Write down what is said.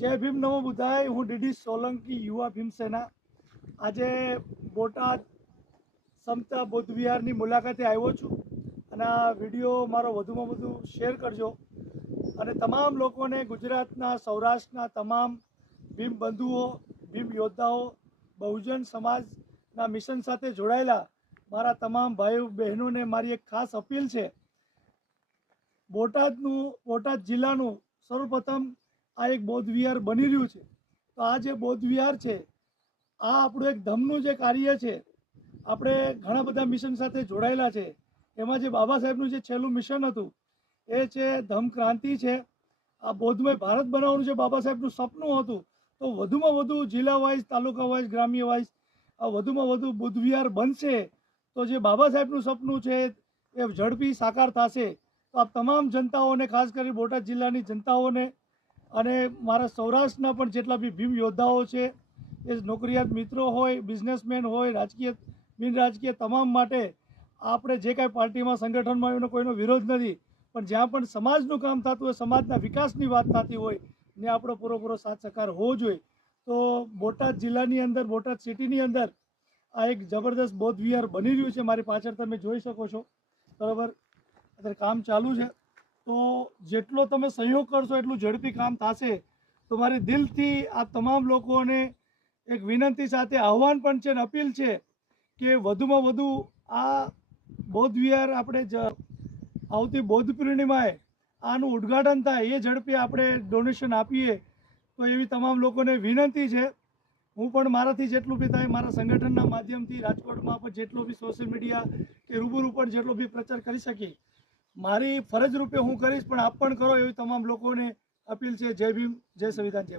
જય ભીમ નમો બુધાય. હું ડીડી સોલંકી, યુવા ભીમસેના આજે બોટાદ સમતા બૌદ્ધ વિહારની મુલાકાતે આવ્યો છું અને આ વીડિયો મારો વધુમાં વધુ શેર કરજો. અને તમામ લોકોને ગુજરાતના, સૌરાષ્ટ્રના તમામ ભીમ બંધુઓ, ભીમ યોદ્ધાઓ, બહુજન સમાજના મિશન સાથે જોડાયેલા મારા તમામ ભાઈઓ, બહેનોને મારી એક ખાસ અપીલ છે. બોટાદનું, બોટાદ જિલ્લાનું સર્વપ્રથમ આ એક બૌદ્ધ વિહાર બની રહ્યું છે. તો આ જે બૌદ્ધ વિહાર છે, આ આપણું એક ધમનું જે કાર્ય છે, આપણે ઘણા બધા મિશન સાથે જોડાયેલા છે. એમાં જે બાબા સાહેબનું જે છેલ્લું મિશન હતું, એ છે ધમ ક્રાંતિ છે. આ બૌદ્ધમય ભારત બનાવવાનું જે બાબા સાહેબનું સપનું હતું, તો વધુમાં વધુ જિલ્લા વાઇઝ તાલુકા વાઇઝ ગ્રામ્ય વાઇઝ આ વધુમાં વધુ બુદ્ધ વિહાર બનશે તો જે બાબા સાહેબનું સપનું છે, એ ઝડપી સાકાર થશે. તો આ તમામ જનતાઓને, ખાસ કરી બોટાદ જિલ્લાની જનતાઓને અને મારા સૌરાષ્ટ્રના પણ જેટલા બી ભીમ યોદ્ધાઓ છે, એ નોકરિયાત મિત્રો હોય બિઝનેસમેન હોય, રાજકીય, બિન રાજકીય તમામ માટે આપણે જે કાંઈ પાર્ટીમાં, સંગઠનમાં એનો કોઈનો વિરોધ નથી. પણ જ્યાં પણ સમાજનું કામ થતું હોય, સમાજના વિકાસની વાત થતી હોય, ને આપણો પૂરેપૂરો સાથ સહકાર હોવો જોઈએ. તો બોટાદ જિલ્લાની અંદર, બોટાદ સિટીની અંદર આ એક જબરદસ્ત બૌદ્ધ બની રહ્યું છે. મારી પાછળ તમે જોઈ શકો છો. બરાબર? અત્યારે કામ ચાલુ છે. જેટલો તમે સહયોગ કરશો, એટલું ઝડપી કામ થશે. તો મારી દિલથી આ તમામ લોકોને એક વિનંતી સાથે આહવાન પણ છે અને અપીલ છે કે વધુમાં વધુ આ બૌદ્ધ વિહાર આપણે જ આવતી બૌદ્ધ પૂર્ણિમાએ આનું ઉદ્ઘાટન થાય, એ ઝડપી આપણે ડોનેશન આપીએ, તો એવી તમામ લોકોને વિનંતી છે. હું પણ મારાથી જેટલું બી થાય, મારા સંગઠનના માધ્યમથી રાજકોટમાં પણ જેટલો બી સોશિયલ મીડિયા કે રૂબરૂ પણ જેટલો બી પ્રચાર કરી શકી મારી ફરજ રૂપે હું કરીશ, પણ આપ પણ કરો એવી તમામ લોકોને અપીલ છે. જય ભીમ, જય સંવિધાન, જય